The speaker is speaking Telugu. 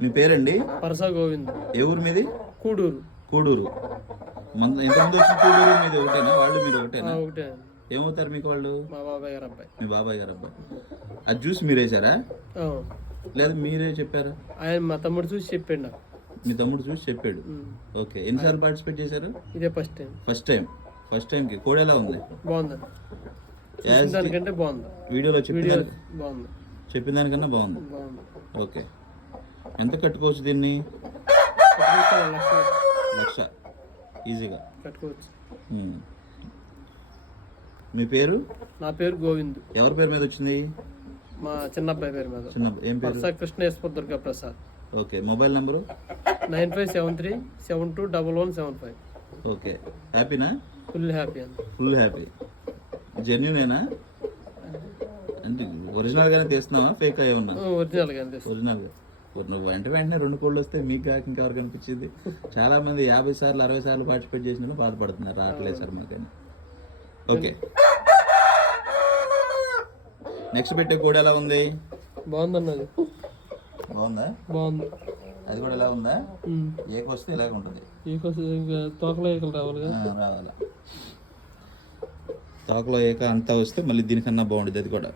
మీ పేరండి? పరసా గోవింద్. ఏ ఊరు మీది? కూడూరు. కూడూరు. ఎంతమంది వచ్చిన కూడూరు మీది ఒకటేనా? వాళ్ళు మీరు ఒకటేనా? ఒకటే. ఏమవుతారు మీకు వాళ్ళు? మా బాబాయ్ గారు అబ్బాయి. మీ బాబాయ్ గారు అబ్బాయి. అది చూసి మీరు వేసారా లేదా మీరే చెప్పారా? ఆయన మా తమ్ముడు చూసి చెప్పాడు నాకు. మీ తమ్ముడు చూసి చెప్పాడు. ఓకే. ఎన్నిసార్లు పార్టిసిపేట్ చేశారు? ఇదే ఫస్ట్ టైం. ఫస్ట్ టైంకి కోడి ఎలా ఉంది? బాగుంది. దానికంటే బాగుంది. వీడియోలో బాగుంది. చెప్పిన దానికన్నా బాగుంది. ఓకే. ఎంత కట్టుకోవచ్చు దీన్ని? 1,00,000 ఈజీగా కట్టుకోవచ్చు. మీ పేరు? నా పేరు గోవింద్. ఎవరి పేరు మీద వచ్చింది? మా చిన్నబ్బాయి పేరు మీద. ఏం పేరు? Krishneswara Durga Prasad. Okay. Mobile number? 9573721175. Okay. హ్యాపీనా? ఫుల్ హ్యాపీ అండి. Full happy. జెన్యునేనా? అంటే ఒరిజినల్గానే తీస్తున్నావా ఫేక్ ఏమన్నా? ఒరిజినల్గా. నువ్వు వెంటనే 2 కోళ్ళు వస్తే మీకు కాక ఇంకెవరు కనిపించింది? చాలా మంది 50 సార్లు 60 సార్లు పార్టిసిపేట్ చేసిన బాధపడుతున్నారు, రావట్లేదు సార్ మాకని. ఓకే. నెక్స్ట్ పెట్టే కోడి ఎలా ఉంది? బాగుందన్నది. బాగుందా? బాగుంది. అది కూడా ఎలా ఉందా? ఏకొస్తే ఇలాగ ఉంటుంది. తోకలో ఏకలు రావాలిగా. రావాలా? తోకలో ఏక అంతా వస్తే మళ్ళీ దీనికన్నా బాగుంటుంది అది కూడా.